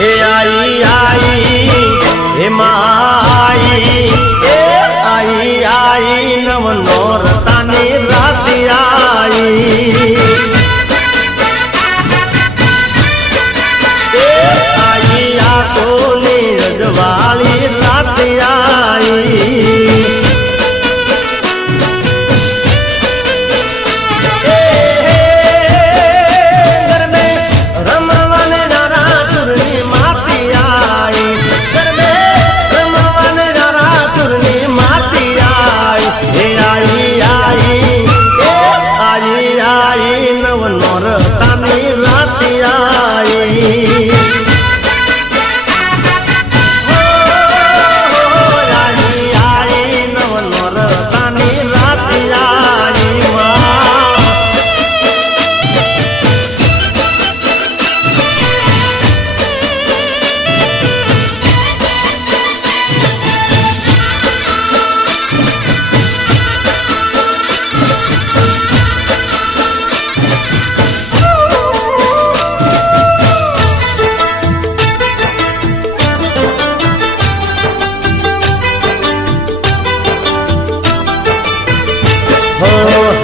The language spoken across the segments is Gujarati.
हे आई आई हे माई आई आई नव नौरतानी रात आई आई आसोनी रजवाली रात आई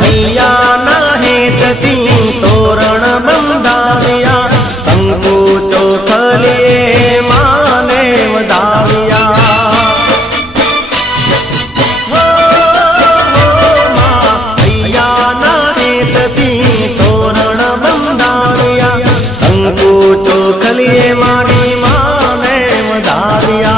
हैया नाहेतती तोरण बंधाविया कंकु चोखले माने वधाविया हैया नाहेतती तोरण बंधाविया कंकु चोखले मानी माने वधाविया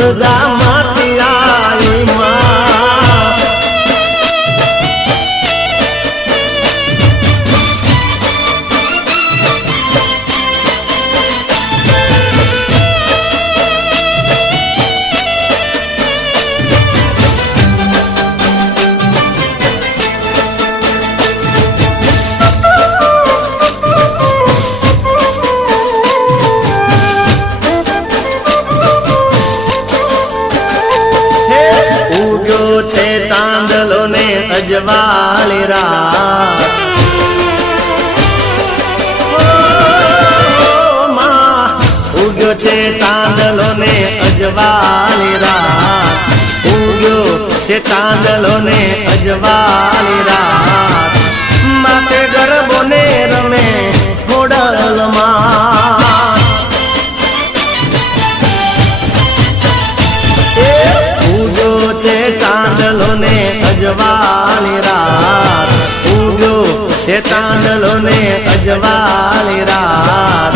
दुर्गा माती आई माँ छे चांदलो ने अजवाली रात माँ उग्यो छे चांदलो ने अजवाली रात उग्यो छे चांदलो ने अजवाली रात माते गरबो ने रमे घोड़ल माँ चांदलो ने अजवाली रात उग्यो छे चांदलो ने अजवाली रात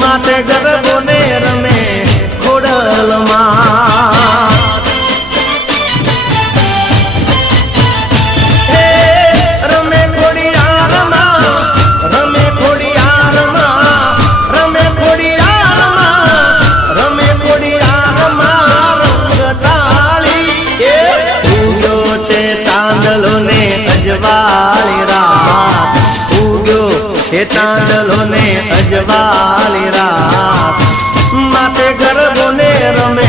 माते गरबो ने रमे खोडल माँ रमे खोडियार माँ रमे खोडियार माँ रमे खोडियार माँ रमे खोडियार माँ चांदलो ने अजवाली रात उग्यो छे चांदलो ने अजवाली रात माते गरबो ने रमे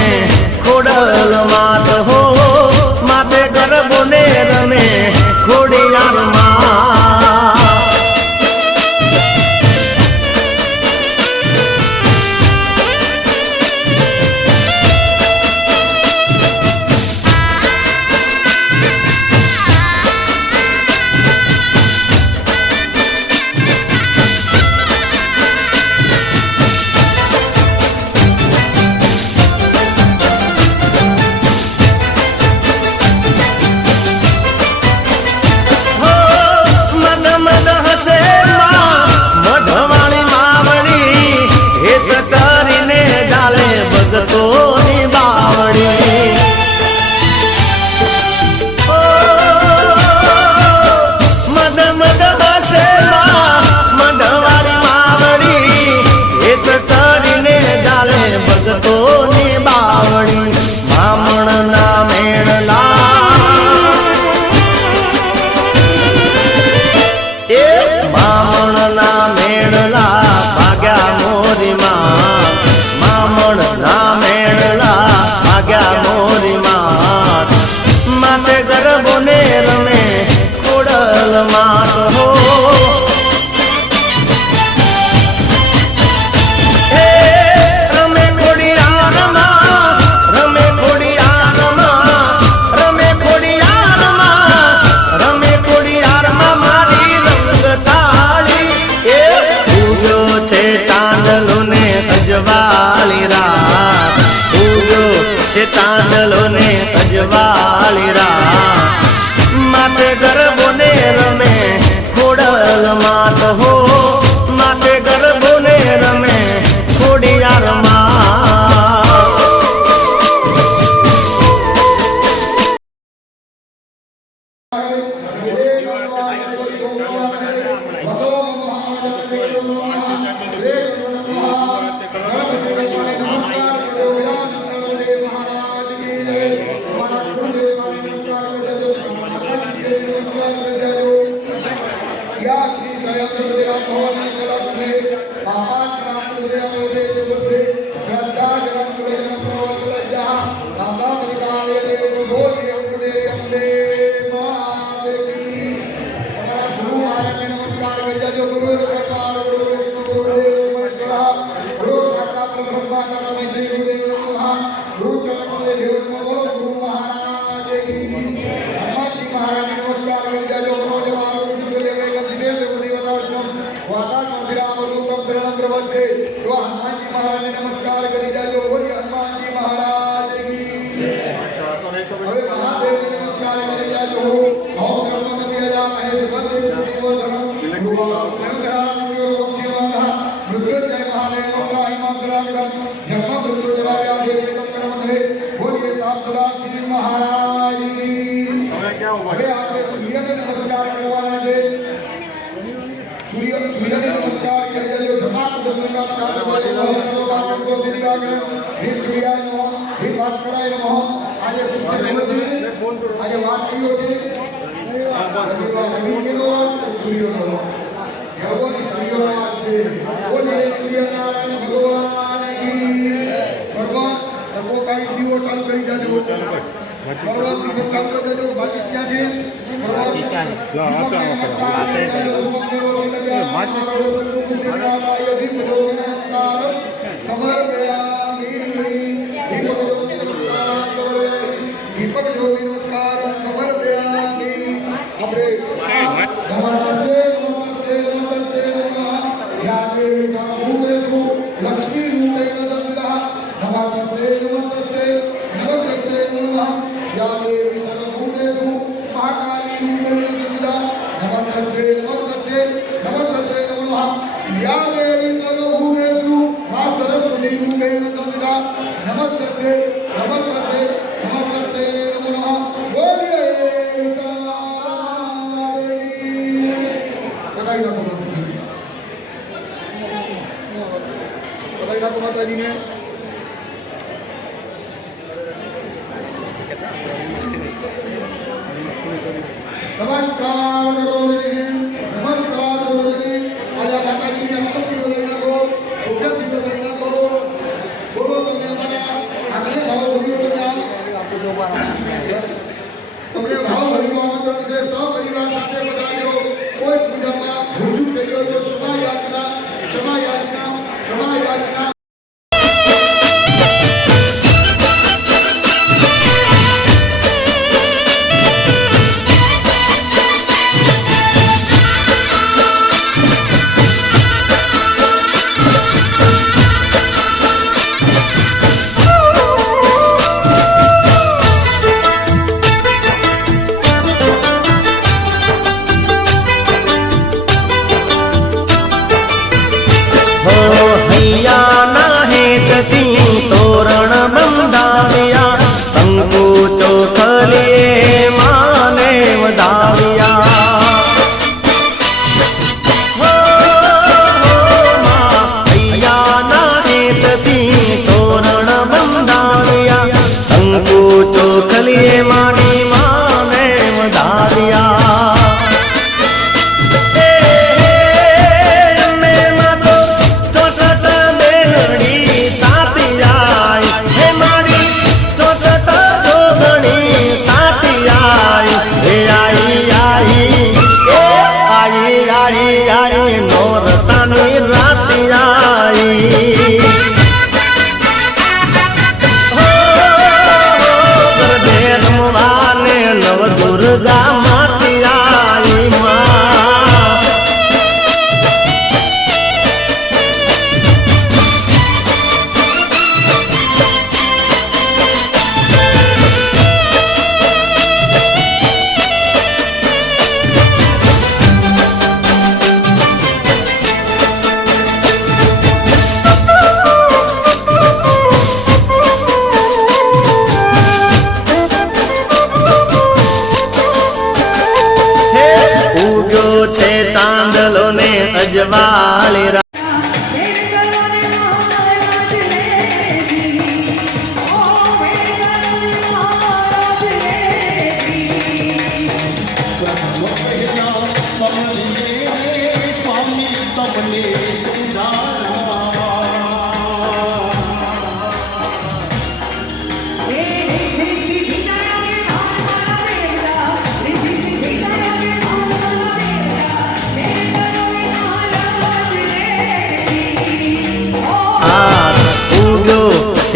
અજવાળી રાત ઉગ્યો છે ચાંદલો ને અજવાળી રાત માતે ગરબો ને રમે ખોડલ માત હો માતે ગરબો ને રમે ખોડિયાર માં આજે વાત કર્યો છે માતાજી ને નમસ્કાર નમસ્કાર આજે માતાજી ની અક્ષરથી વધારી નાખો ઉદ્યોગથી વધારી નાખો બોલો તમે અમારા આગળ ભાવ ભર્યો તમને ભાવ ભર્યો આમંત્રણ છે સપરિવાર સાથે પધાર્યો કોઈ પૂજામાં ભૂજું કર્યો તો ક્ષમા યાચના ક્ષમા યાચના ક્ષમા યાચના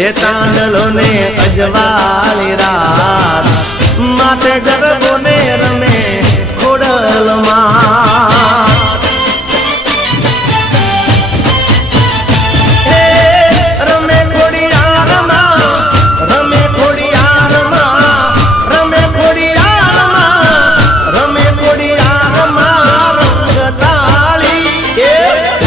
છે ચાંદલો ને અજવાળી રાત માથે ગરબો ને રમે ખોડલમાં રમે ખોડિયારમાં રમે ખોડિયારમાં રમે ખોડિયારમાં રમે ખોડિયારમાં રંગતાળી એ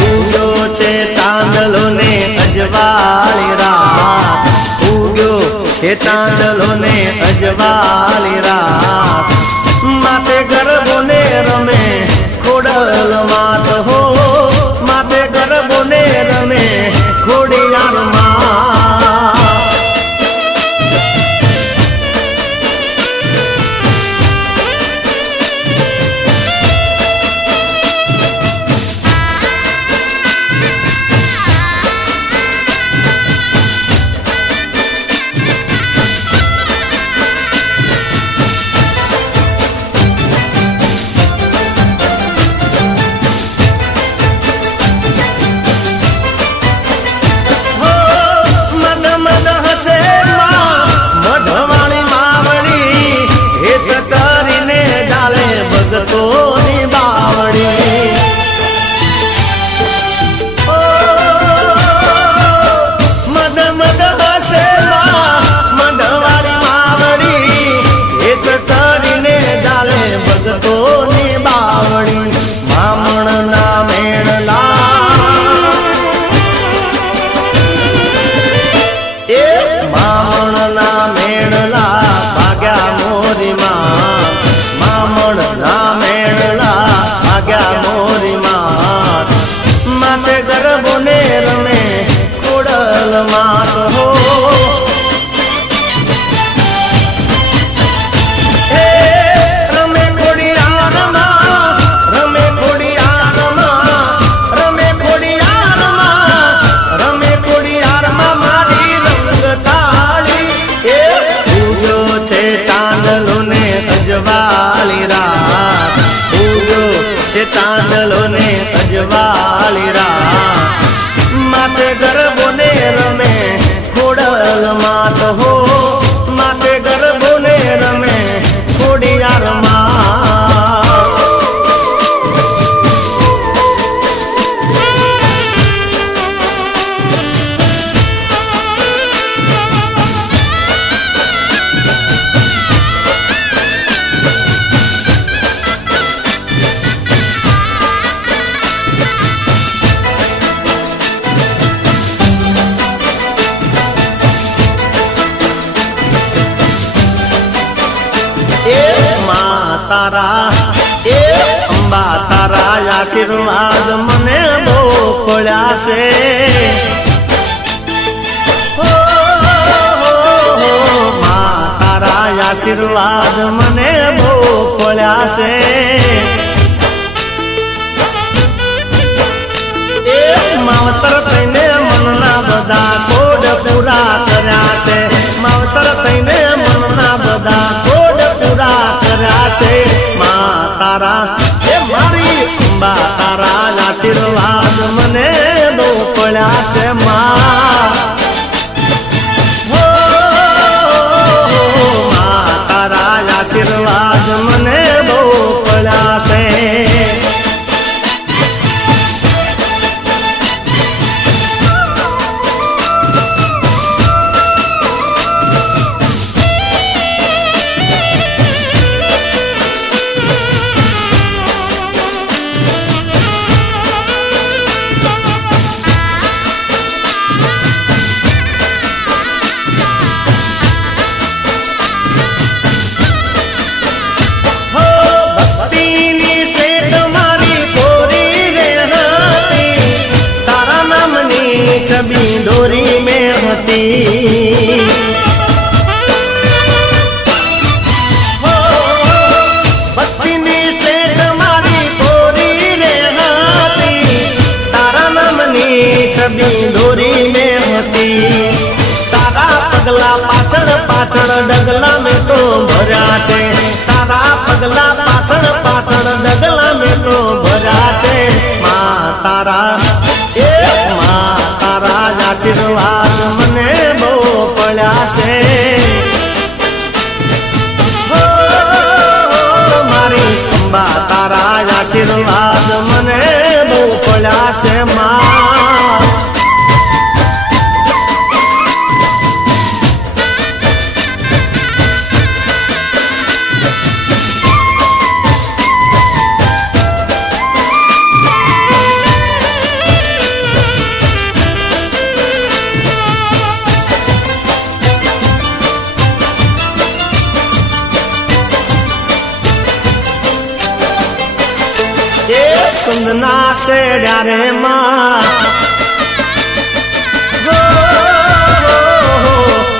ઉગ્યો છે ચાંદલો ને અજવાળી રાત ઉગ્યો છે ચાંદલો ને અજવાળી રાત માથે ગરબો ને રમે ખોડલમાં તો હો માથે ગરબો ને રમે ખોડિયારમાં ભગતોની બાવડી ઓ મદ મદ હસે મધવાળી માવડી એક કરીને ચાલે ભગતોની બાવડી મામણના મેળલા એ મામણના મેળલા ભાગ્યા મોરીમાં મામણના મેળલા ભાગ્યા મોરીમાં માથે ગરબો ને રમે ખોડલમાં હો રમે ખોડિયારમાં રમે ખોડિયારમાં રમે ખોડિયારમાં રમે ખોડિયારમાં મારી રંગતાળી એ ઉગ્યો છે ચાંદલો ને અજવાળી રાત ઉગ્યો છે ચાંદલો ને અજવાળી રાત માથે ગરબો ને રમે ખોડલમાં તો હો માથે ગરબો ને રમે ખોડિયારમાં તારા એ અંબા તારા આશીર્વાદ મને બહુ પડ્યા છે મા તારા આશીર્વાદ મને બહુ પડ્યા છે એ માવતર થઈને મનના બધા કોડ પૂરા કર્યા છે માવતર થઈને મનના બધા કોડ પૂરા કર્યા છે મા તારા એ મારી અંબા તારા આશીર્વાદ મને બહુ પડ્યા છે મા તારા આશીર્વાદ મને બહુ પડ્યા છે छवि डोरी में होती भक्तिनी स्टेट मारी कोरी रे हाथी तारा नामनी छवि डोरी में होती तारा पगला पाछड़ पाछड़ डगला में तो भरा छे तारा पगला पाछड़ पाछड़ डगला में तो भरा छे मां तारा आशीर्वाद मने बो પડ્યા છે મારી અંબા તારા આશીર્વાદ મને બહુ પડ્યા છે માં સુંદના સેડ્યા રે માં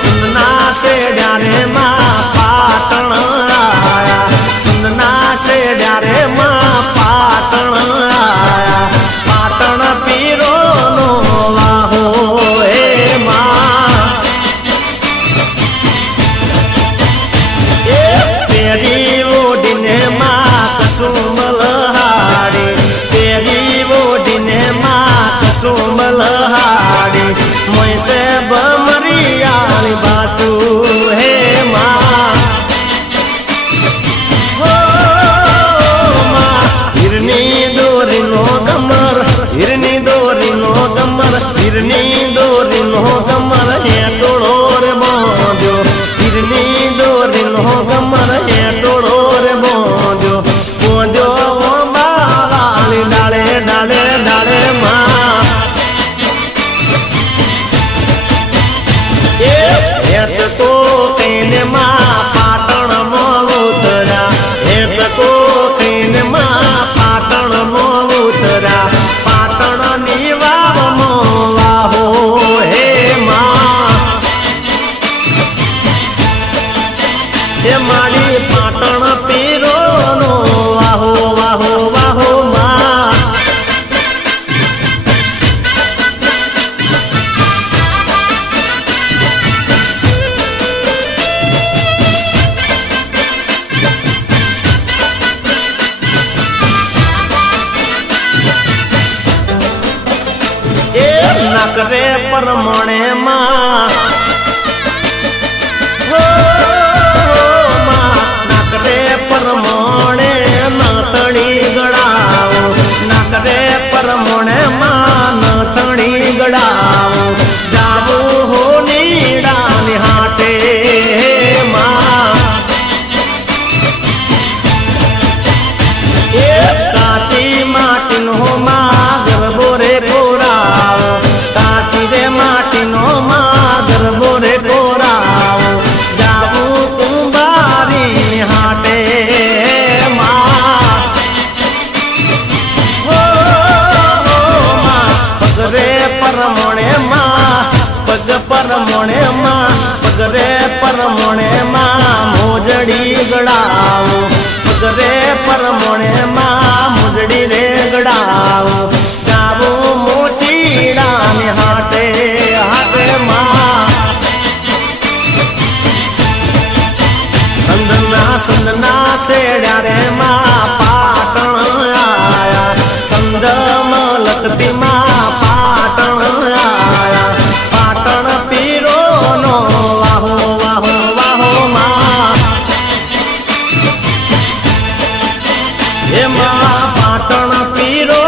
સુંદના સેડ્યા રે માં પાટણ આયા સુંદના સેડ્યા રે માં પાટણ આયા પાટણ પીરો નો વાહો હે માં એ પેરી ઓડીને માં કસુમલ સુમલહાડી મોયસે બમરિયાળી બાતુ હે માં હો માં હિરની દોરીનો ગમર હિરની દોરીનો ગમર હિરની દોરીનો ગમર હે ચોળો રે બોંદ્યો હિરની દોરીનો ગમર હે ચોળો રે બોંદ્યો બોંદ્યો બાલાળી ડાળે ડાળે ડાળે માં હેચકો કઈને માં પાટણ માં ઉતર્યા હેચકો કઈને માં પાટણ માં ઉતર્યા પાટણ ની વાવમાં વાહો હે માં એ મારી પાટણ પીરો નો વાહો વાહો વાહો માં નકરે પરમણે માં નકરે પરમણે નથણી ગળાવો નકરે પરમણે માં નથણી ગળાવો જાવું હો નીડાની હાટે માં એ કાચી માટીનો માં ગરબો રે કોરાવો કાચી રે માટીનો માં ગરબો રે કોરાવો જાવું કુંભારી હાટે માં હો માં પગરે પરમણે માં પગ પરમણે માં પગરે પરમણે માં મોજડી ગળાવો પગરે પરમણે માં મોજડી રે ગળાવો જાવું મોચીડાની હાટે હાટે માં સંદના સેડ્યા રે માં પાટણ આયા સંદ મલકતી માં પાટણ આયા પાટણ પીરો નો વાહો વાહો વાહો માં એમાં પાટણ પીરો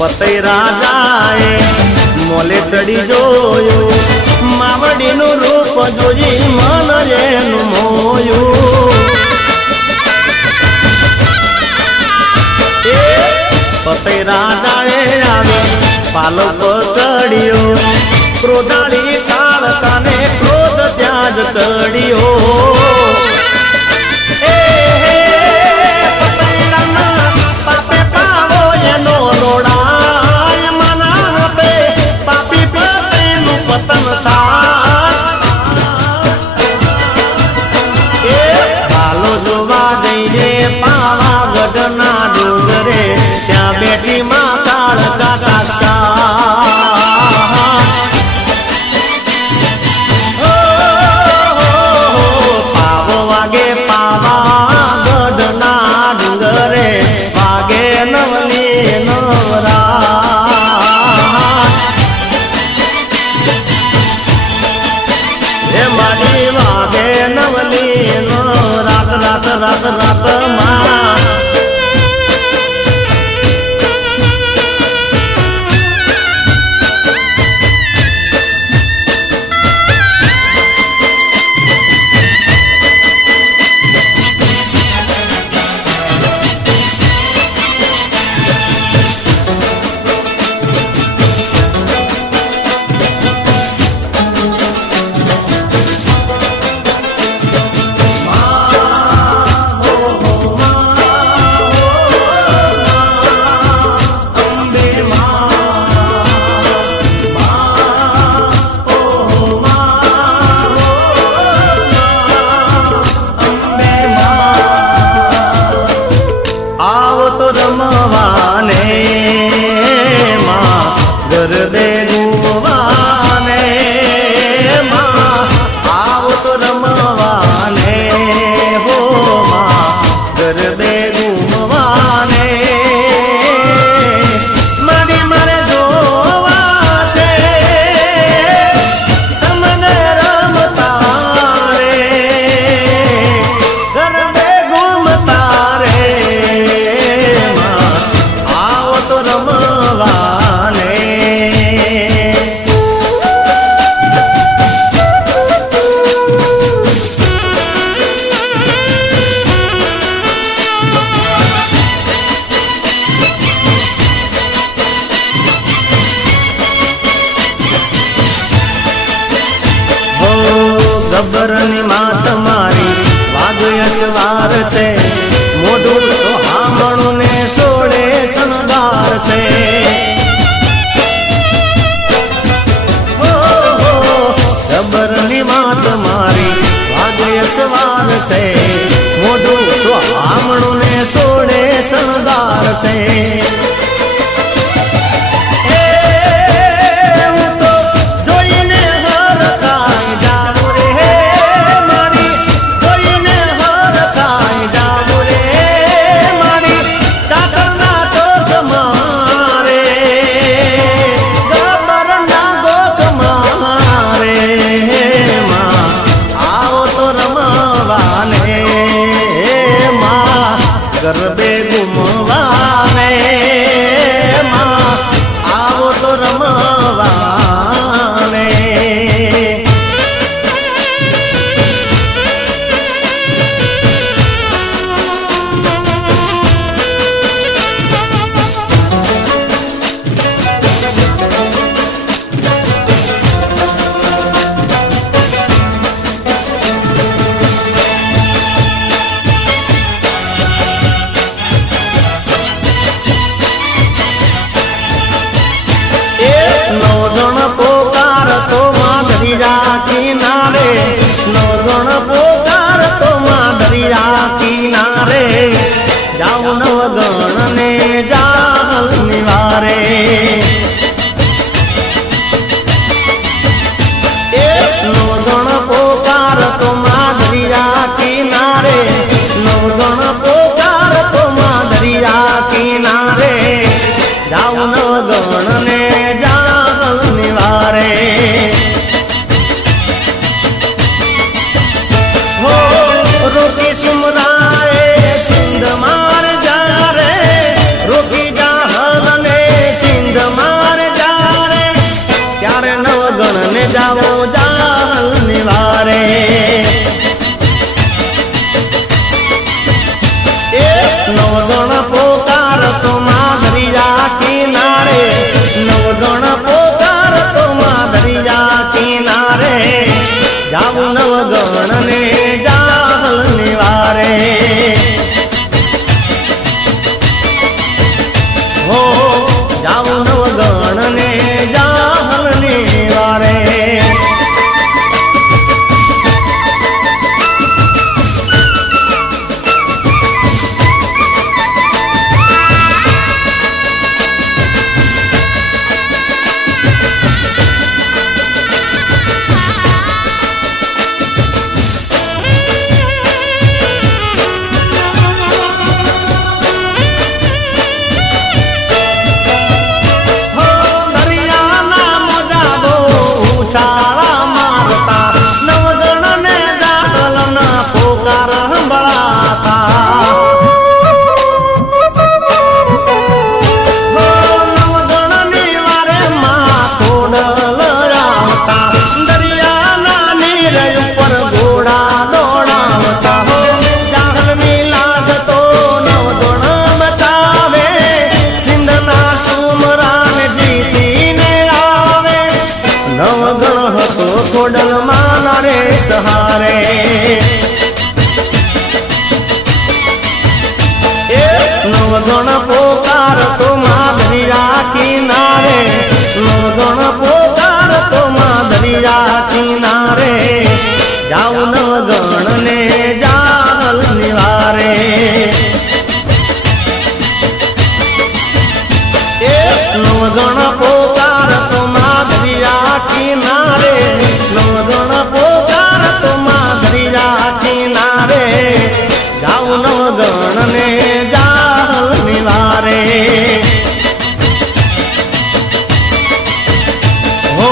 પતઈ રાજાએ મોલે ચડી જોયું માવડીનું રૂપ જોઈ મન એનું મોયું પતઈ રાજાએ આવી પાલો પકડ્યો ક્રોધાળી કાળકાને ક્રોધ ત્યાં જ ચડ્યો પાવાગઢના ડુંગરે ત્યાં બેઠી માં કાળકા સાક્ષાત પાવો વાગે પાવાગઢના ડુંગરે વાગે નવલી નવરાત હે મારી વાગે નવલી રાત રાત રાત રાત માં ગરબે ઘૂમવાને માં આવો તો રમવાને હો માં ગરબે ઘૂમવાને મારી મારે જોવા છે તમને રમતા રે ગરબે ઘૂમતા રે માં આવો તો રમવાને ગબ્બરની માત મારી વાગયસવાર છે મોઢું સોહામણું ને સોળે શણગાર છે ગબ્બરની માત મારી વાગયસવાર છે મોઢું સોહામણું ને સોળે શણગાર છે ગરબે ઘૂમવાને માં આવો તો રમવાને પોકાર તો માં દરિયા કિનારે નો ગણ પોકાર તો માં દરિયા કિનારે જાઉં નવ ગણ ને જાહલ નિવારે નો ગણ પોકાર તો માં દરિયા કિનારે નો ગણ પોકાર તો માં દરિયા કિનારે જાઉં નવ ગણ ને નિવારે હો રોકી સુમરાએ સિંધ માર જારે રોકી જાહલ ને સિંધ ગણ ને જાહલ નિવારે હો જાઉં નવ ગણ ને જાહલ નિવારે ચાળા મારતા નવગણ ને જાગલ ના પોકાર સંભળાતા નવગણ ની વારે માં થોડલ આવતા દરિયાના નીર ઉપર ઘોડા દોડાવતા જાગલ ની લાગતો નવગણ બચાવે સિંધના સુમરાને જીતીને આવે નવગણ હતો ખોડલ માના રે સહારે નવગણ પોકાર તો માધરિયા કિનારે નવગણ પોકાર તો માધરિયા કિનારે જાઉં નવગણ ને જાહલ નિવારે નવગણ પોકાર તો માધરિયા કિનારે નવગણ પોકાર તો માધરિયા કિનારે જાઉં નવગણ ને જાહલ નિવારે હો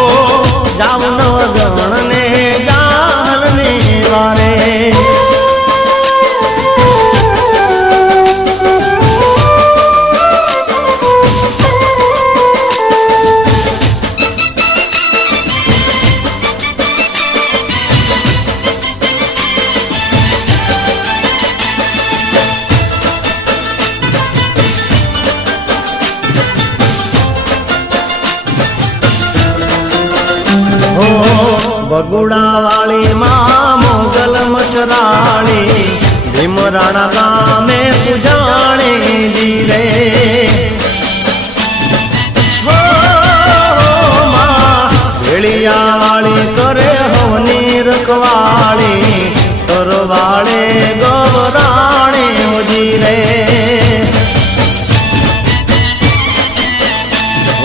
જાઉં નવગણ ને જાહલ નિવારે બગુડા વાળી માં મોગલ મચરાણી ભીમરાણા ગામે પૂજાણી જીરે ભેળિયા વાળી કરે હવની રખવાળી તરવાળે ગવરાણી જીરે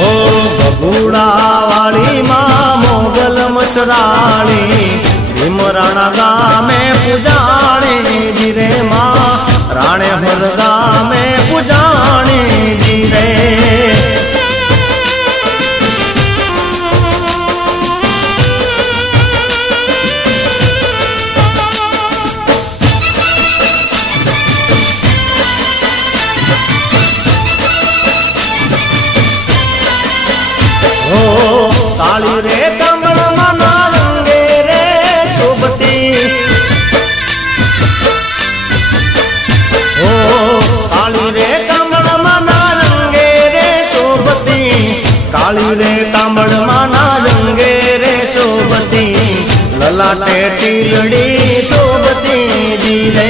ઓ બગુડા વાળી માં મોગલ મચરાણી ભીમરાણા ગામે પૂજાણી જીરે માં રાણે હર ગામે પૂજાણી જીરે કાળી રે કમળ મના રંગે રે શોભતી ઓ કાળી રે કમળ મના રંગે રે શોભતી કાળી રે કમળ મના રંગે રે શોભતી લલાટે ટીલડી શોભતી જીરે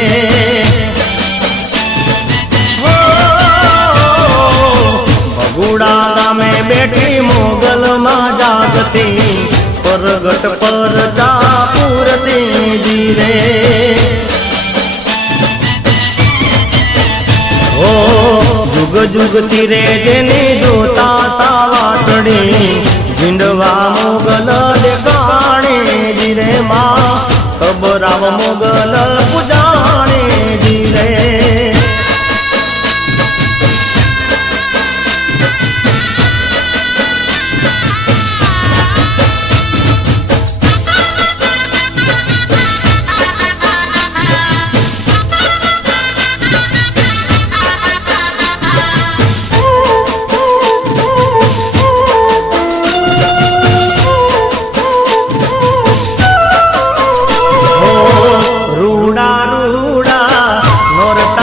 બગુડા ગામે બેઠી મોગલ માં જાગતી પરગટ પર ચાપુરતી જીરે ઓ જુગ જુગ તીરે જેની જોતા તા વાટડી ઝીંડવા મોગલ દેખાણી જીરે માં ખબરાવ મોગલ પૂજાણી જીરે રૂડા રૂડા નોરતા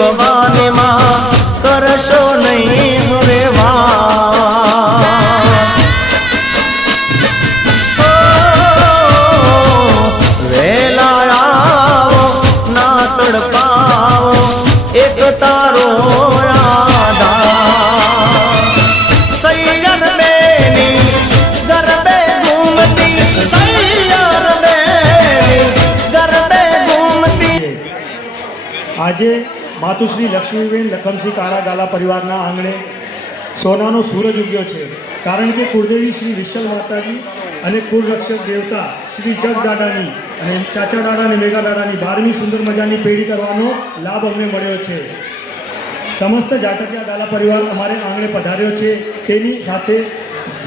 ભવાની માં કરશો નહીં હવે વાર વેલા આવો ના તડપાવો એક તારો આધાર સૈયર બેની ગરબે ઘૂમતી સૈયર બેની ગરબે ઘૂમતી આજે માતુશ્રી લક્ષ્મીબેન લખમસિંહ કાળા ગાલા પરિવારના આંગણે સોનાનો સૂરજ ઉગ્યો છે, કારણ કે કુળદેવી શ્રી વિઠ્ઠલ માતાજી અને કુળરક્ષક દેવતા શ્રી જગદાદાની અને ચાચા દાદા અને મેઘા દાદાની 12મી સુંદર મજાની પેઢી કરવાનો લાભ અમને મળ્યો છે. સમસ્ત જાટકિયા ગાલા પરિવાર અમારે આંગણે પધાર્યો છે. તેની સાથે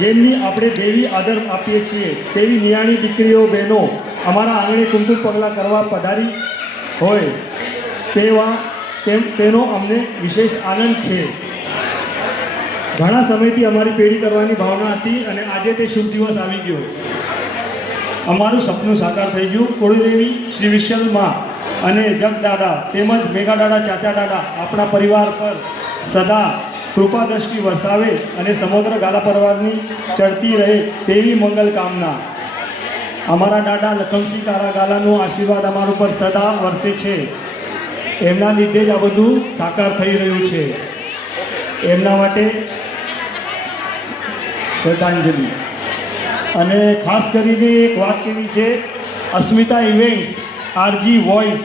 જેમની આપણે દેવી આદર આપીએ છીએ તેવી નિયાણી દીકરીઓ બહેનો અમારા આંગણે કુમકુમ પગલાં કરવા પધારી હોય તેનો અમને વિશેષ આનંદ છે. ઘણા સમયથી અમારી પેઢી કરવાની ભાવના હતી અને આજે તે શુભ દિવસ આવી ગયો. અમારું સપનું સાકાર થઈ ગયું. કુળદેવી શ્રી વિઠ્ઠલ માં અને જગદાદા તેમજ મેઘા દાદા ચાચા દાદા આપણા પરિવાર પર સદા કૃપા દ્રષ્ટિ વરસાવે અને સમગ્ર ગાલા પરિવારની ચડતી રહે તેવી મંગલ કામના. અમારા દાદા લખમસિંહ કાળા ગાલાનો આશીર્વાદ અમારા ઉપર સદા વરસે છે. એમના લીધે જ આ બધું સાકાર થઈ રહ્યું છે. એમના માટે શ્રદ્ધાંજલિ. અને ખાસ કરીને એક વાત કેવી છે, અસ્મિતા ઇવેન્ટ્સ આરજી વોઇસ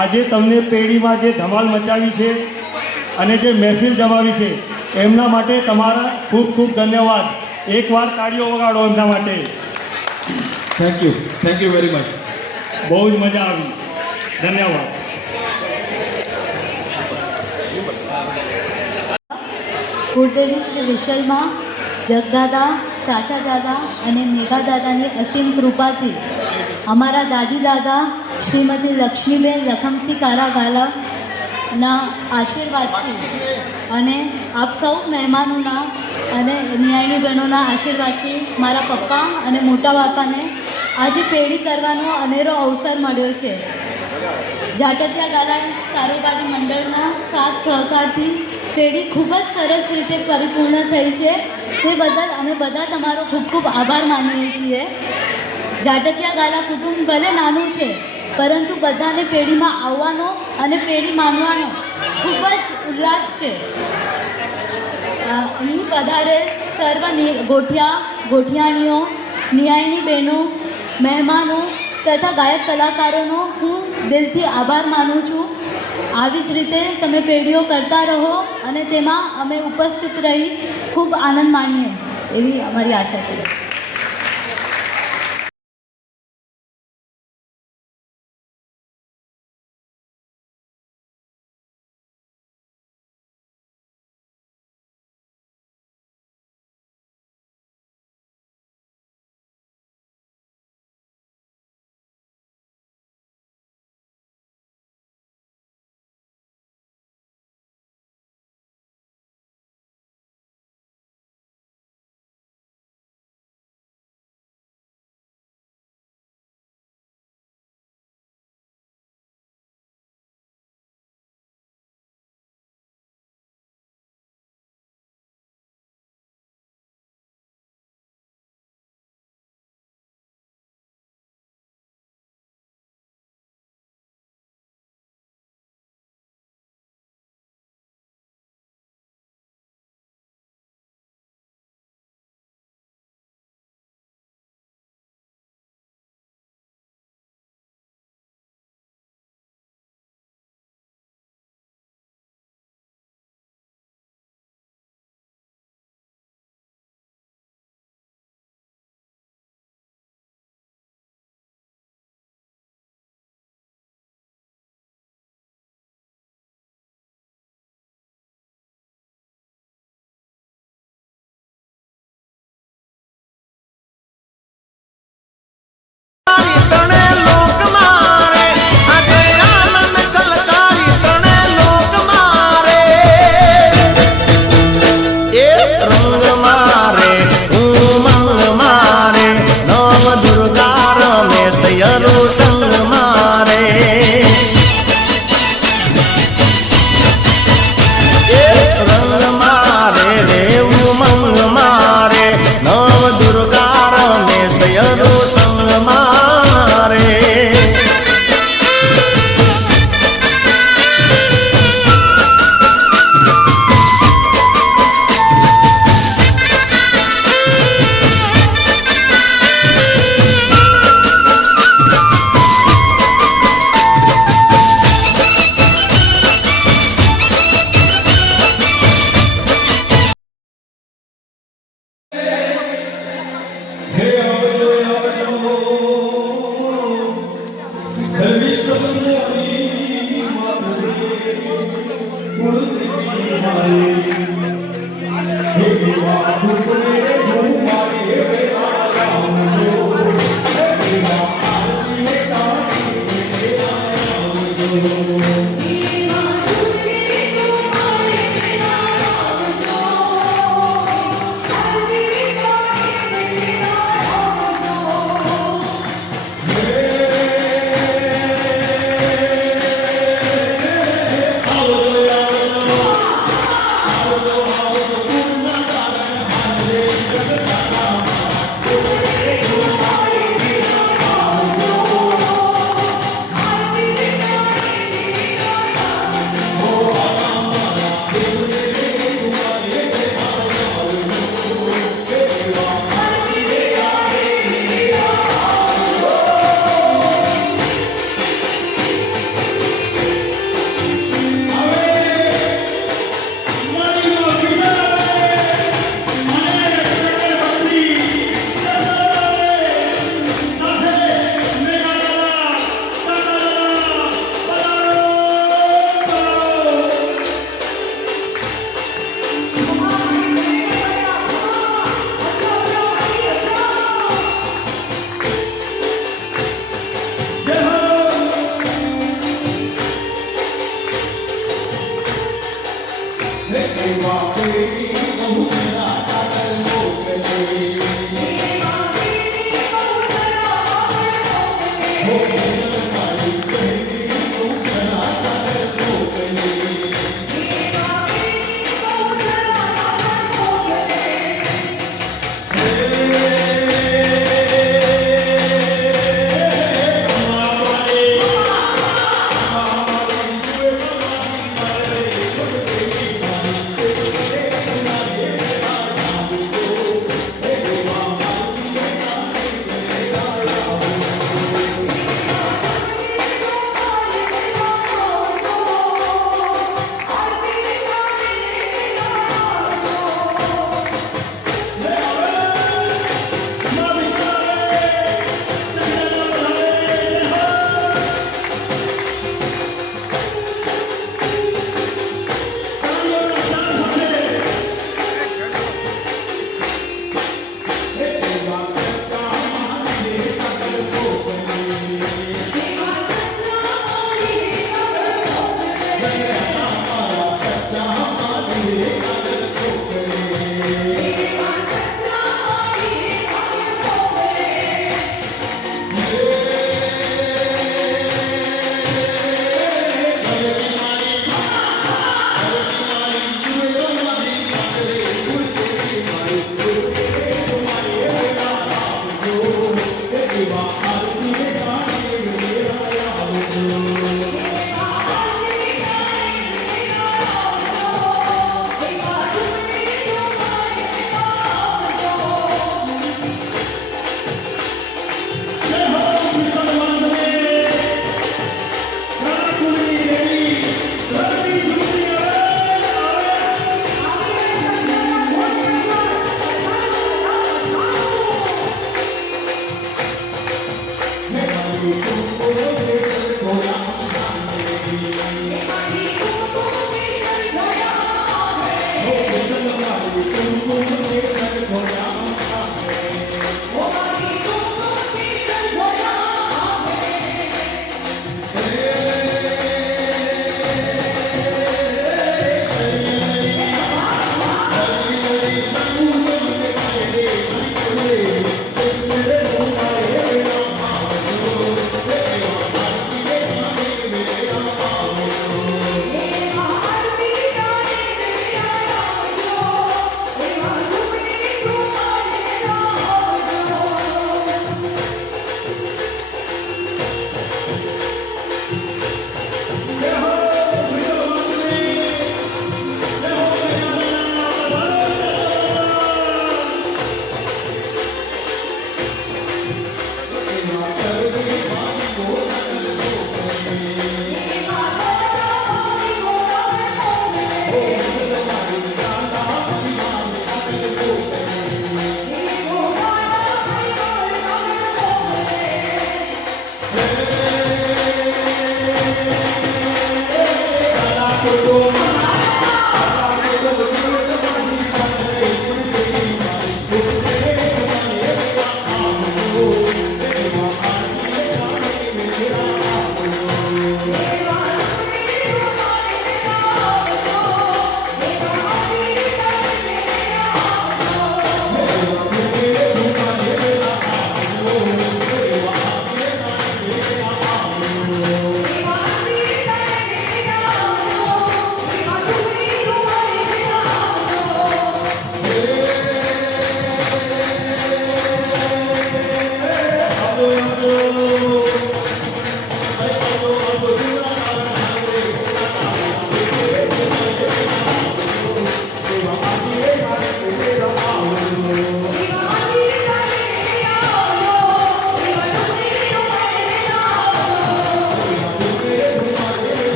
આજે તમને પેઢીમાં જે ધમાલ મચાવી છે અને જે મહેફિલ જમાવી છે એમના માટે તમારા ખૂબ ખૂબ ધન્યવાદ. એકવાર તાળીઓ વગાડો એમના માટે. Thank you very much. બહુ જ મજા આવી. ધન્યવાદ. કુળદેવી શ્રી વિઠ્ઠલમાં જગદાદા ચાચા દાદા અને મેઘા દાદાની અસીમ કૃપાથી અમારા દાદી દાદા શ્રીમતી લક્ષ્મીબેન લખમસિંહ કાળા ગાલાના આશીર્વાદથી અને આપ સૌ મહેમાનોના અને નિયાણી બહેનોના આશીર્વાદથી મારા પપ્પા અને મોટા બાપાને આજે પેઢી કરવાનો અનેરો અવસર મળ્યો છે. જાટકિયા ગાલા કારોબારી મંડળના સાથ સહકારથી પેઢી ખૂબ જ સરસ રીતે પરિપૂર્ણ થઈ છે. તે બદલ અમે બધા તમારો ખૂબ ખૂબ આભાર માનીએ છીએ. જાટકિયા ગાલા કુટુંબ ભલે નાનું છે, પરંતુ બધાને પેઢીમાં આવવાનો અને પેઢી માનવાનો ખૂબ જ ઉલ્લાસ છે. અહીં પધારે સર્વ ગોઠિયાણીઓ, નિયાયની બહેનો, મહેમાનો તથા ગાયક કલાકારોનો હું દિલથી આભાર માનું છું. આવી જ રીતે તમે પેઢીઓ કરતા રહો અને તેમાં અમે ઉપસ્થિત રહી ખૂબ આનંદ માણીએ એવી અમારી આશા છે.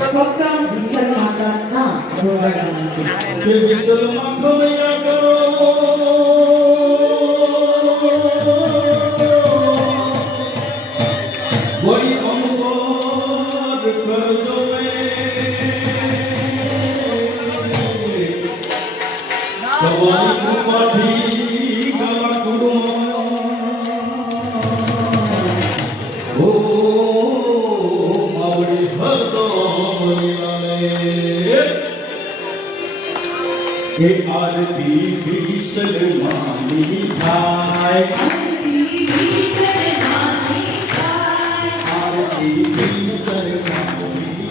ફક્ત વિસલ માતાના ધોરણમાં છે. કે વિસલમાં ખવૈયા કરો વળી અમર કરજો તમારી કૃપાથી ગાવા કુડો ઓ માવડી ભરતો મરીલાલે એ આરતી વિસલ માની થાય આરતી વિસલ માની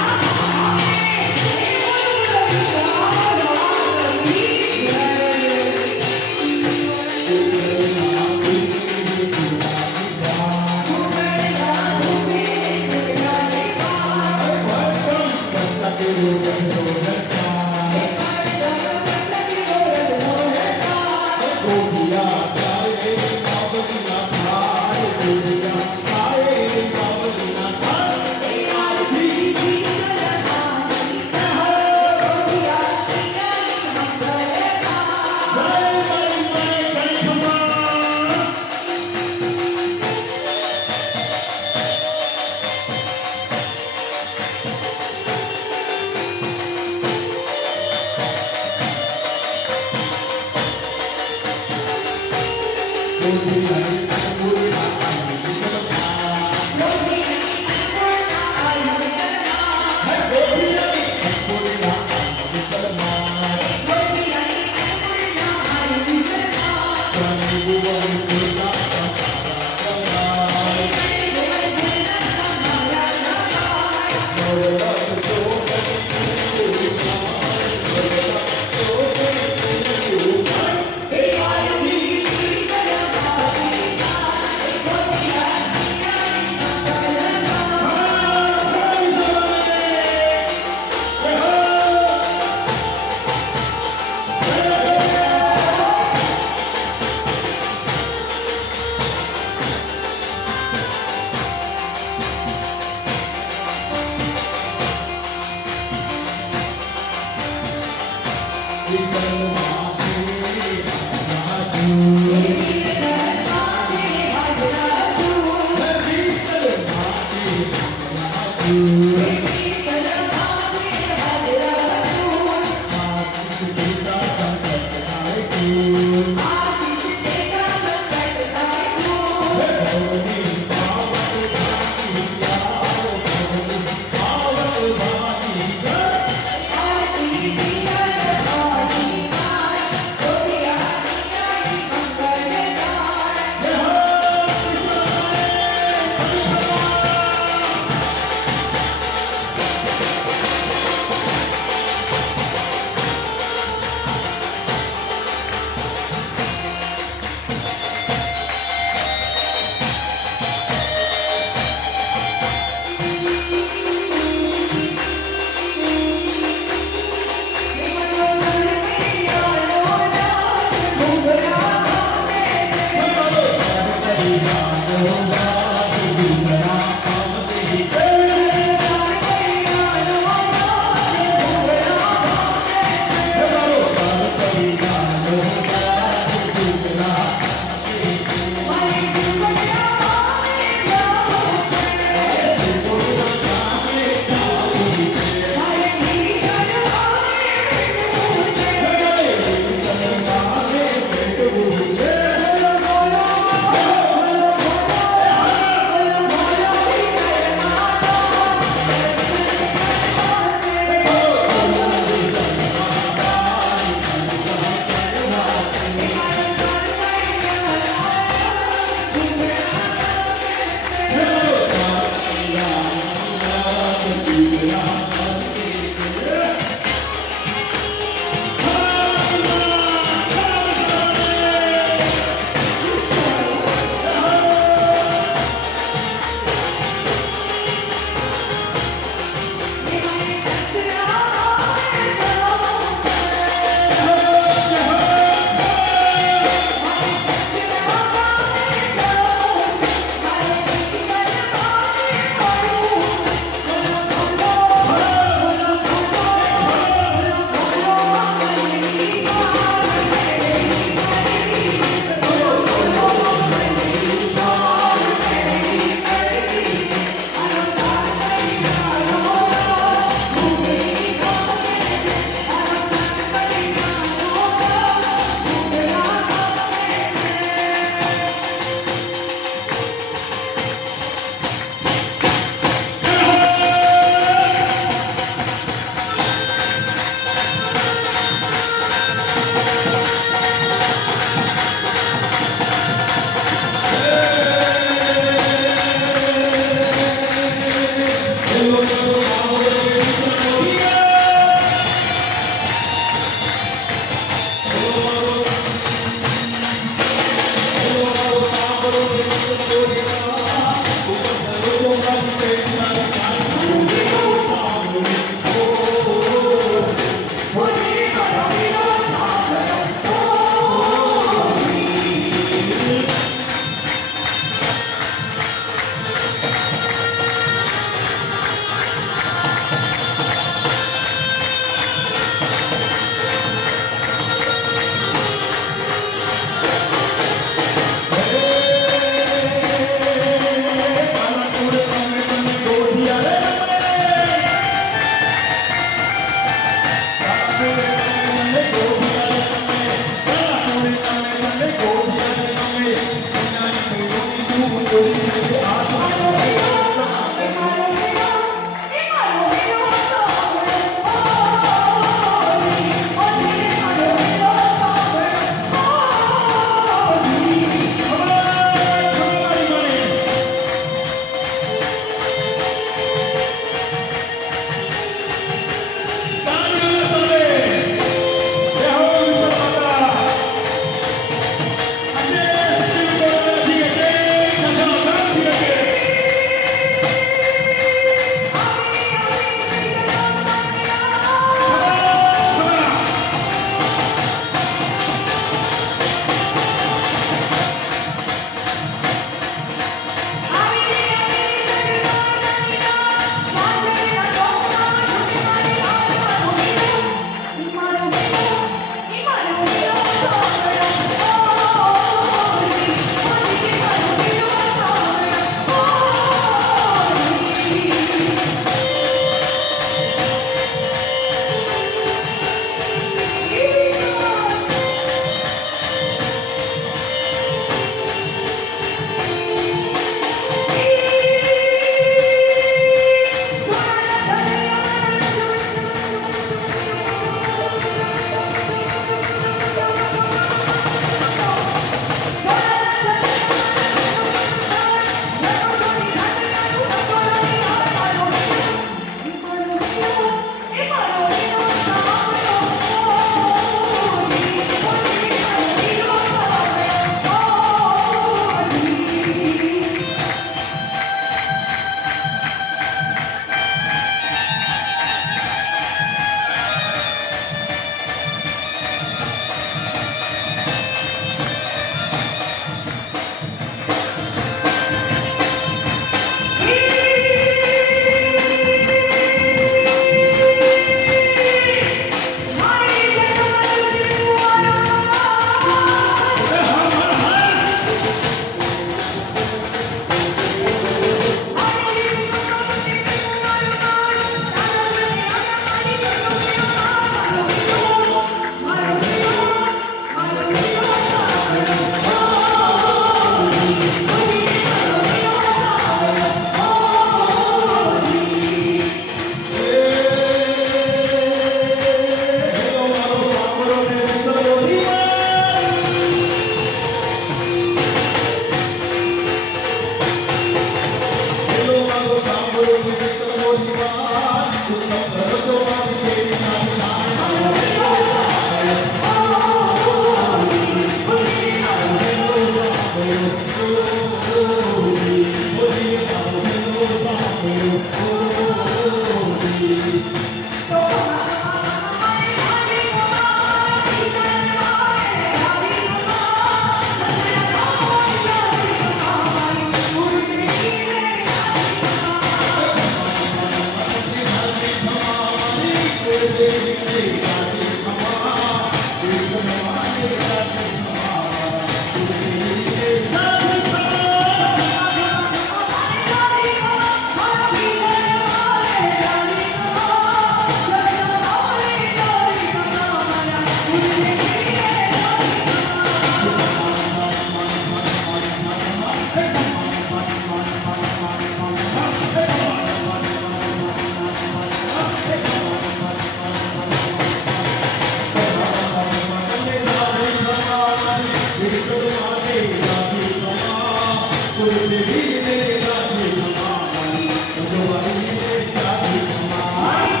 કોઈ દેવી ને રાજી ખમાવાની ઉજવાઈ રે રાજી ખમાવાની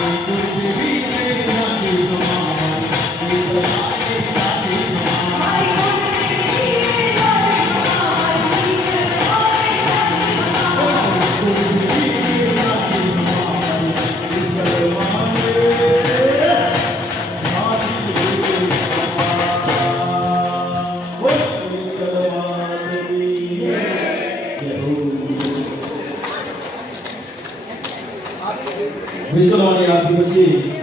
કોઈ દેવી ને રાજી ખમાવાની ઉજવાઈ રાજી ખમાવાની વિશ્વની આદિવાસી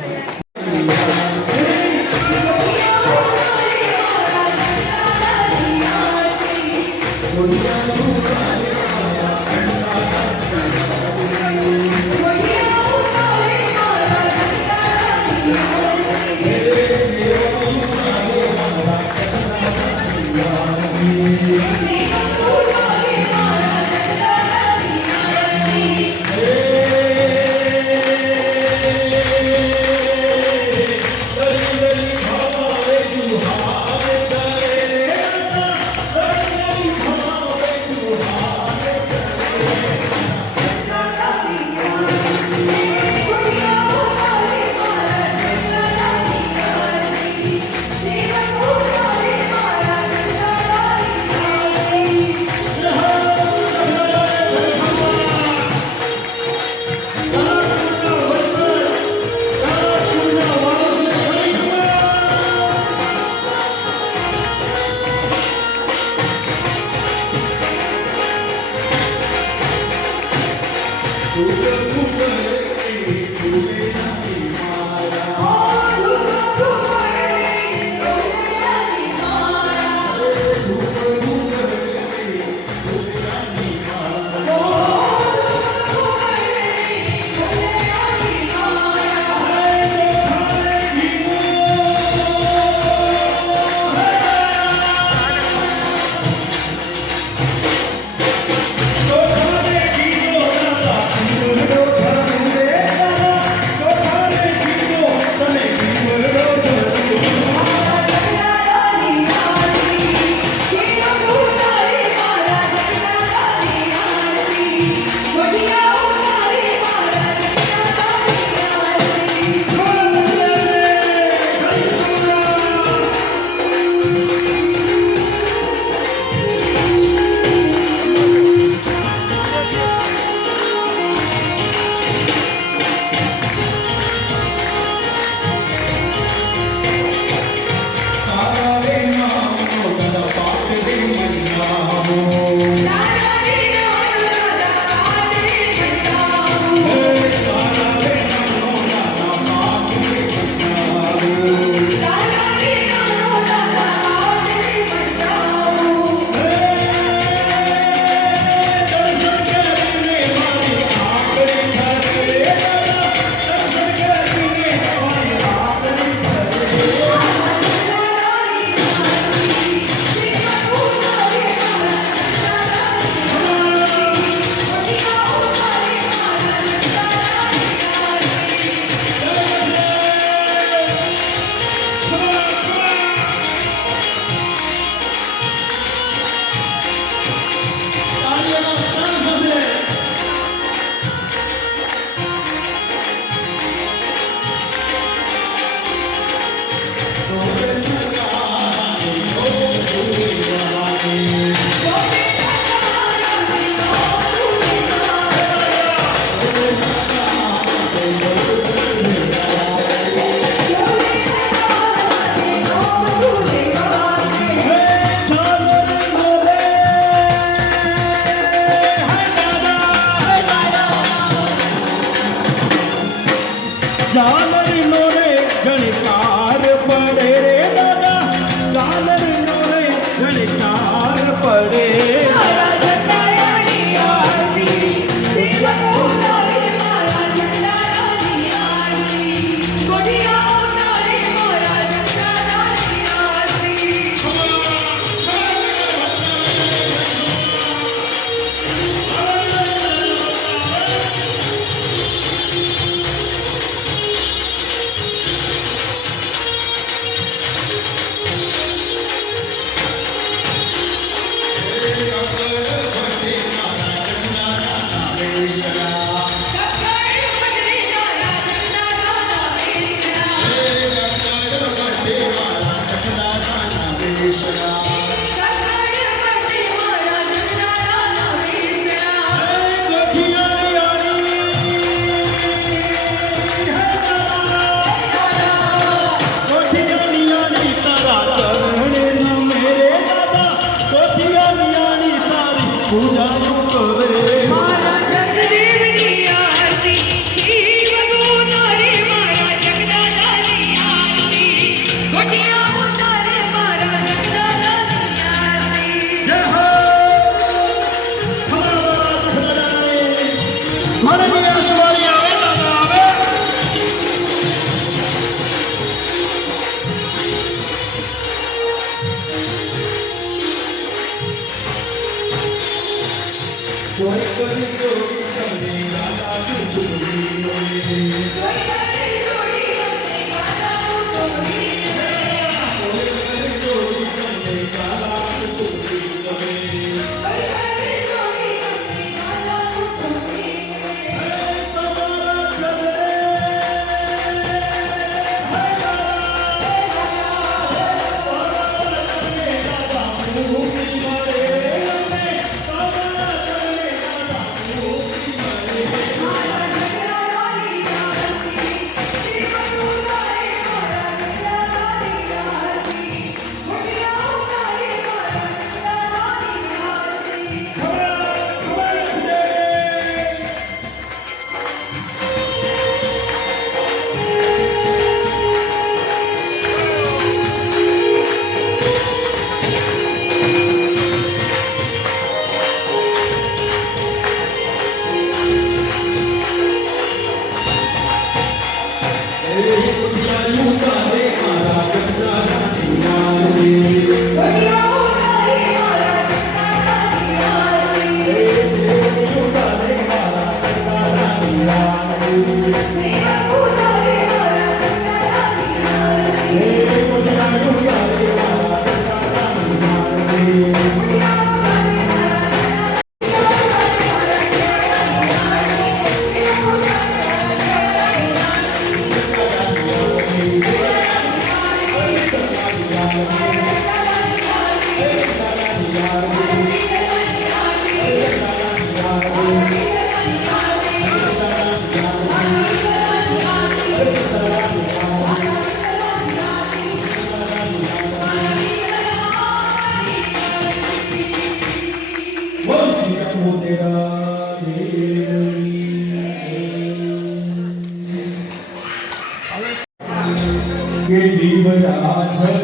કે દીવડા જગ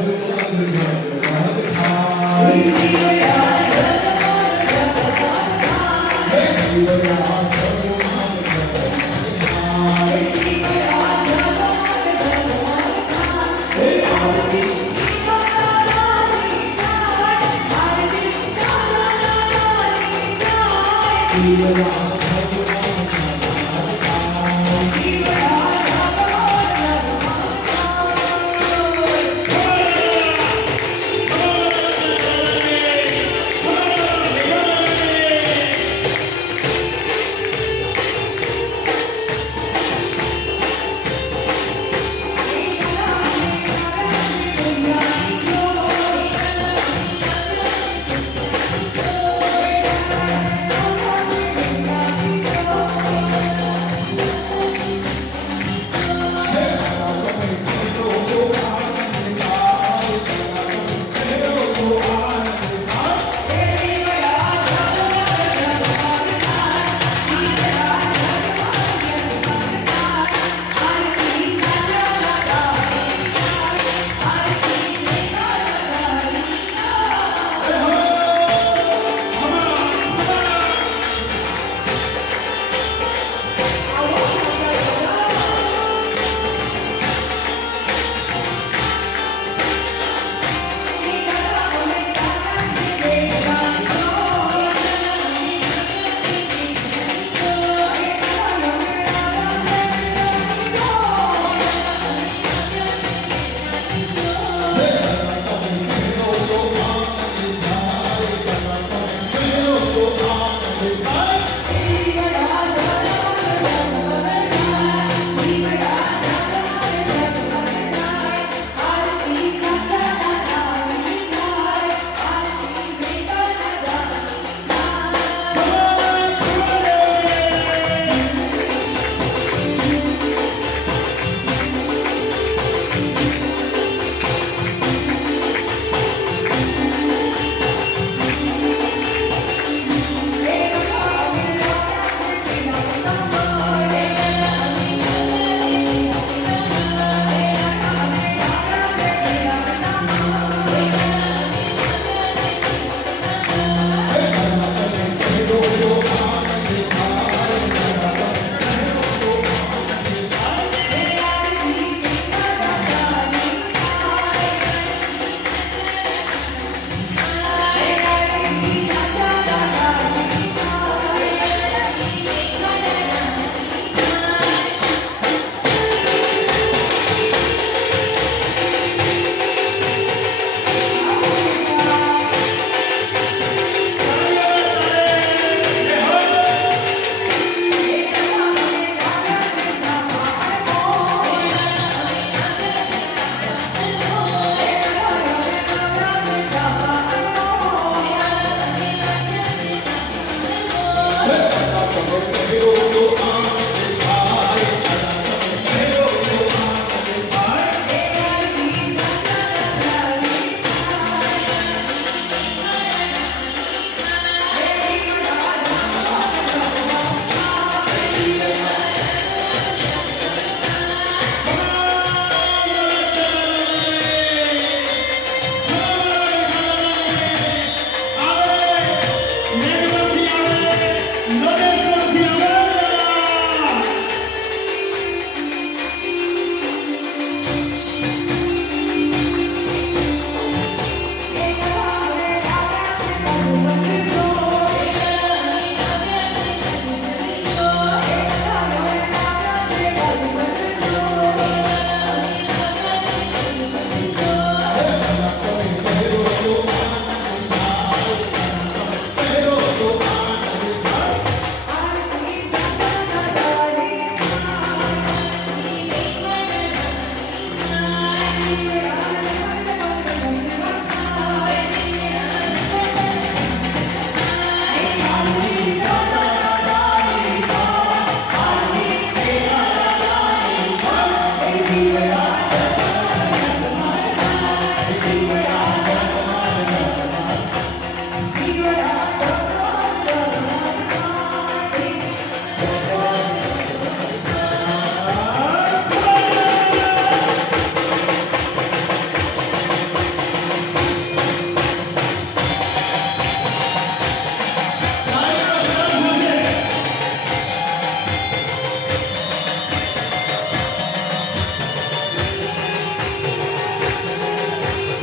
જગ થાય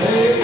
Hey,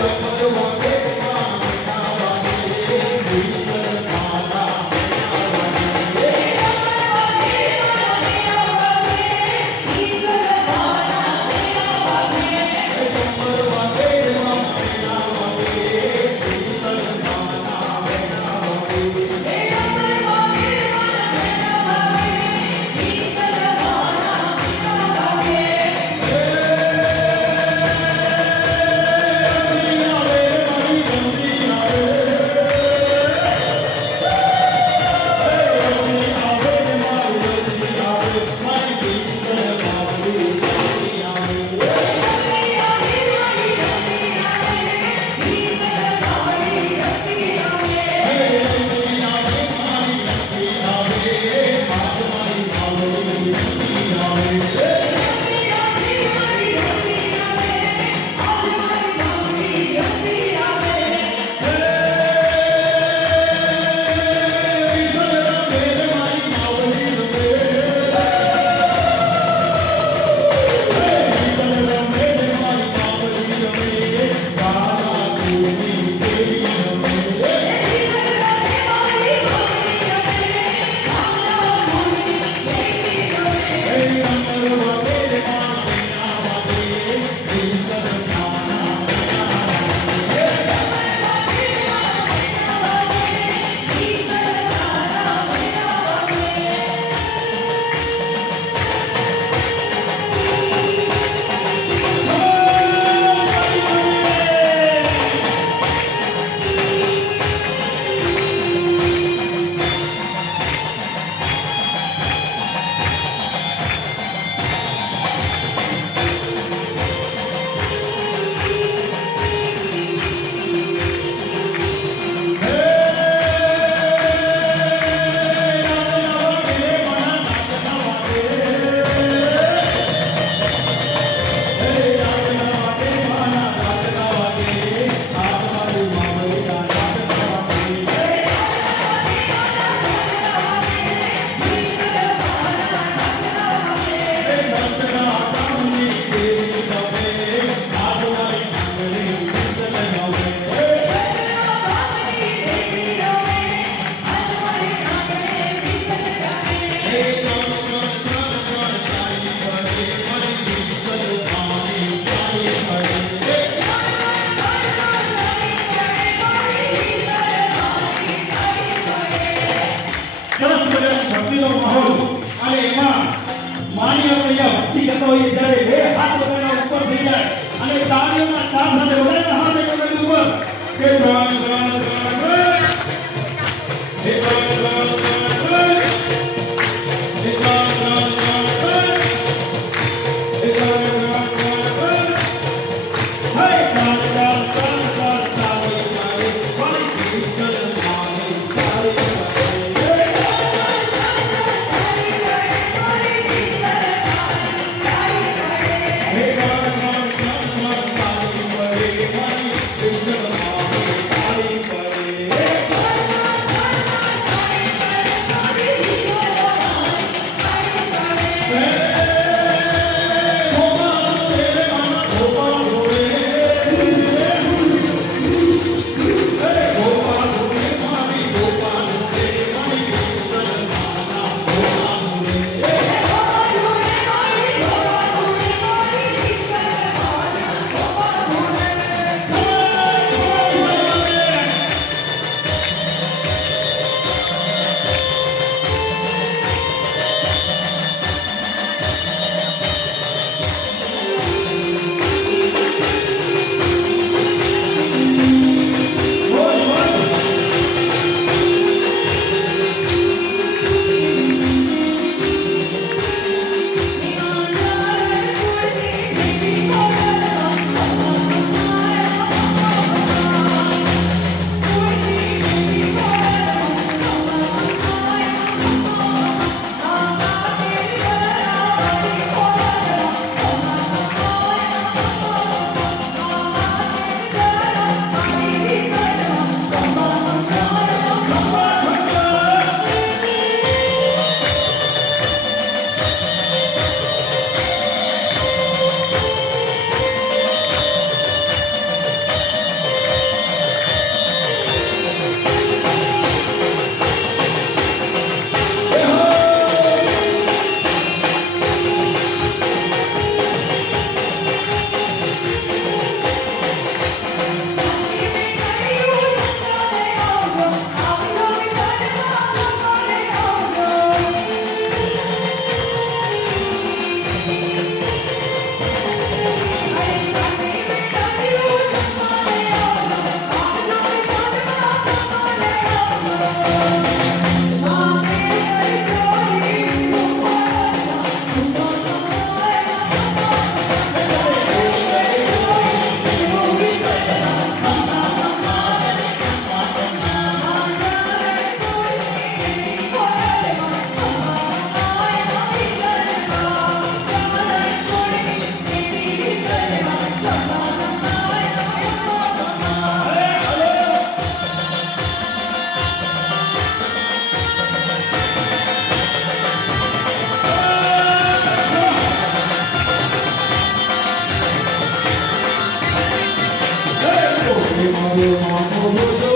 મારો માનો બોલો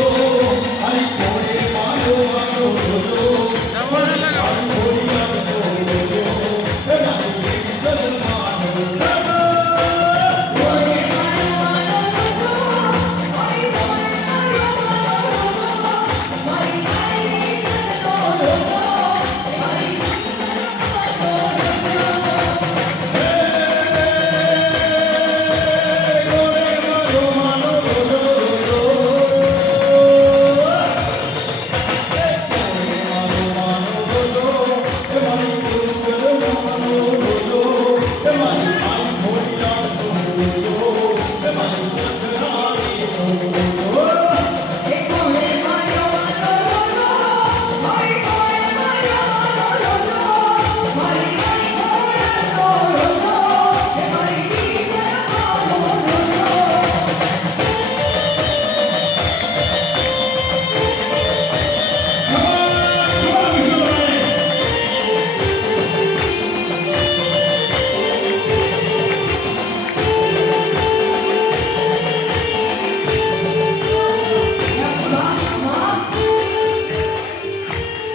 આઈ કોણે મારો માનો બોલો આઈ કોણી માનો બોલો હે મારી સલમાન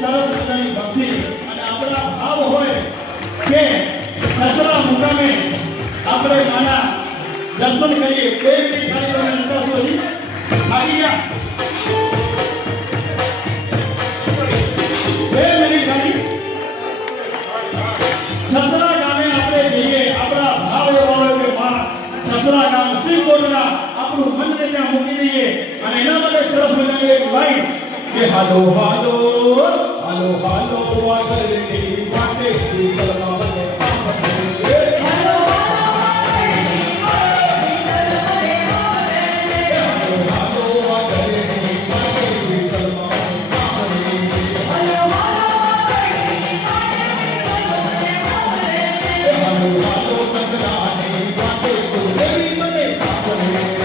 સરસ્વતીની ભક્તિ અને આપણા ભાવ હોય કે દસરા મુકામે આપણે માના દર્શન કરીએ બે મિનિટ ખાલી તમે નતા બોલી બાકી જા બે મિનિટ ખાલી દસરા ગામે આપણે જઈએ આપણા ભાવ એવા હોય કે માં દસરા ગામ શ્રીકોટના આપણું મનને ત્યાં મૂકી દઈએ અને એના માટે સરસ મજાની એક લાઈન કે હાલો હાલો હાલો હાલો વાગરની વાટે સલમા બને હાલો હાલો વાગરની વાટે સલમા હાલો હાલો કસરાની વાટે કુલદેવી મને સાંભળે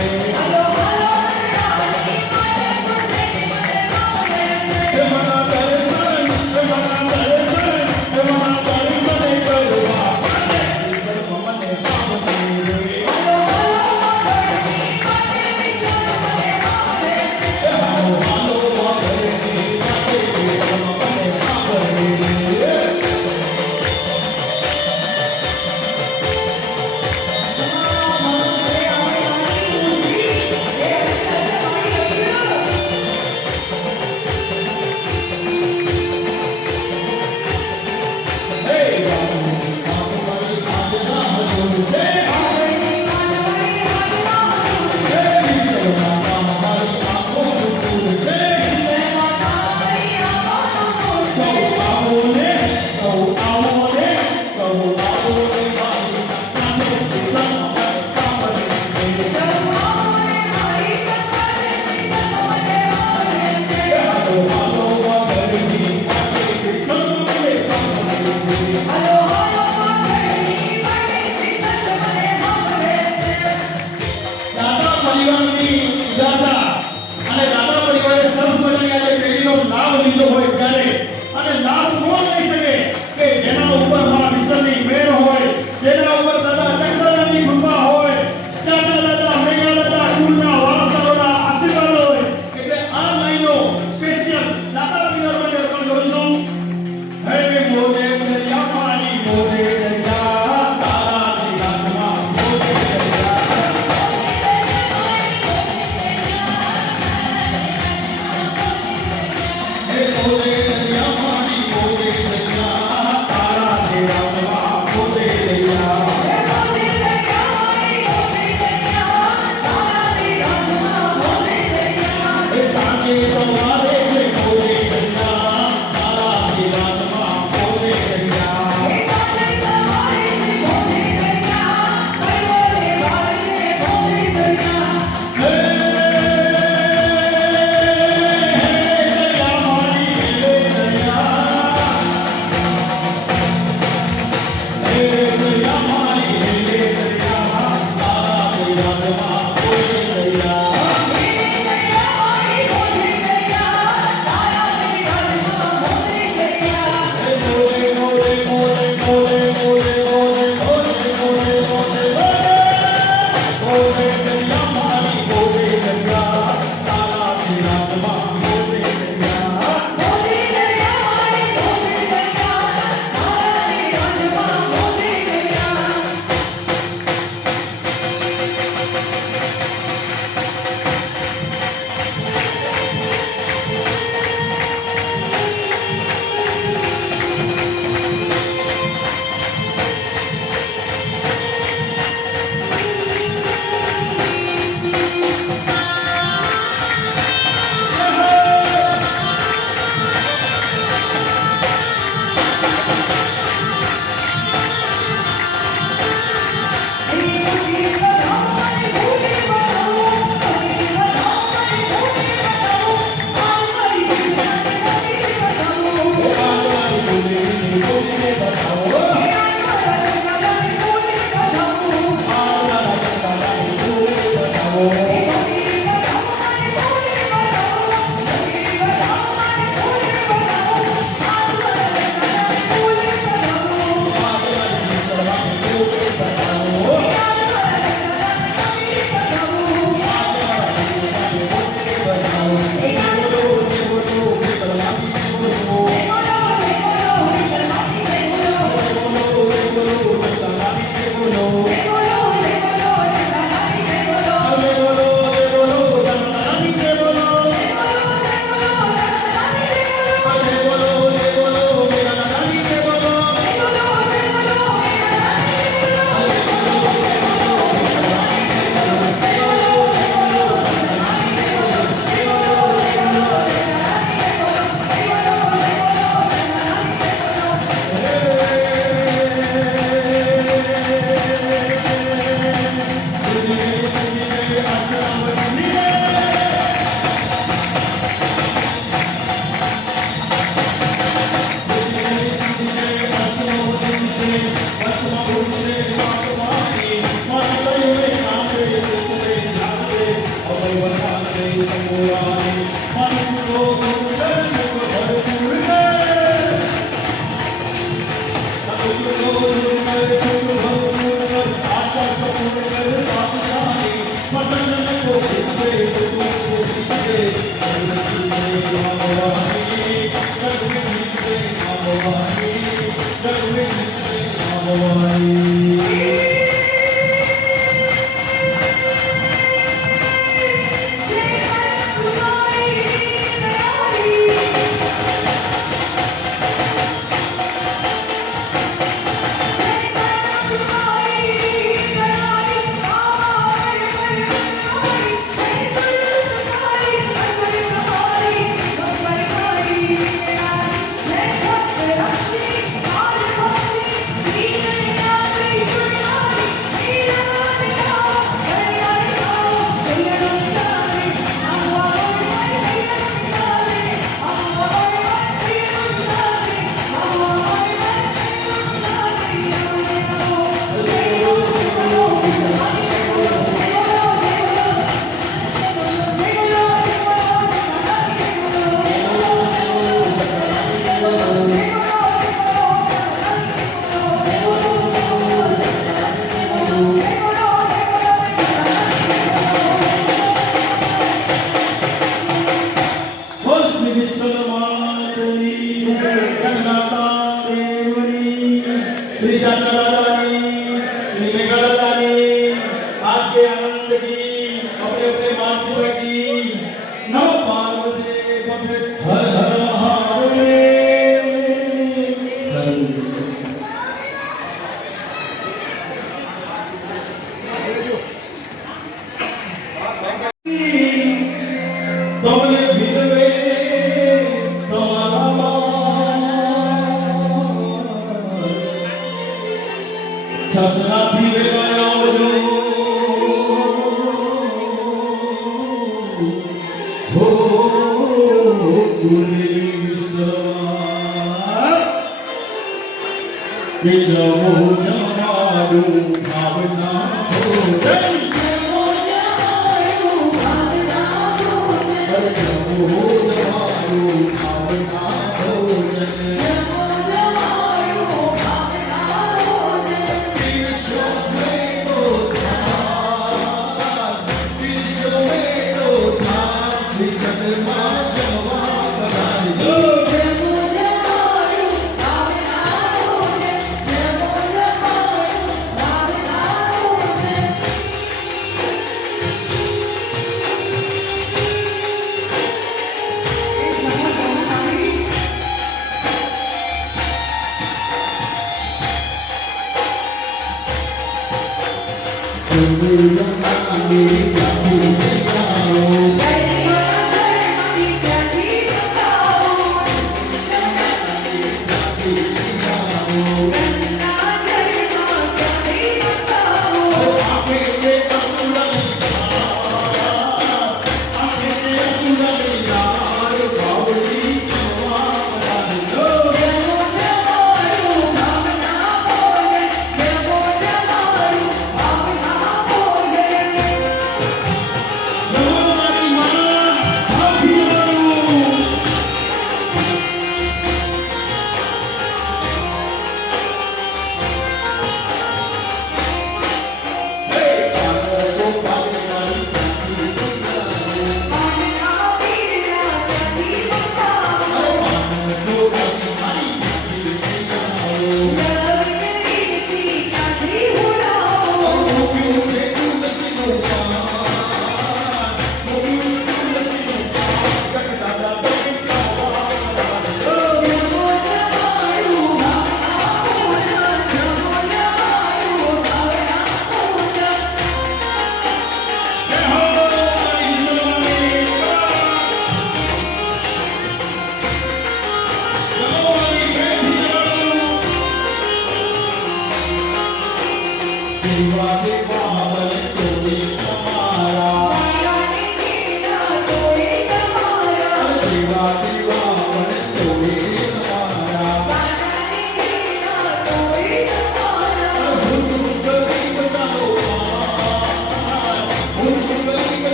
Hallelujah.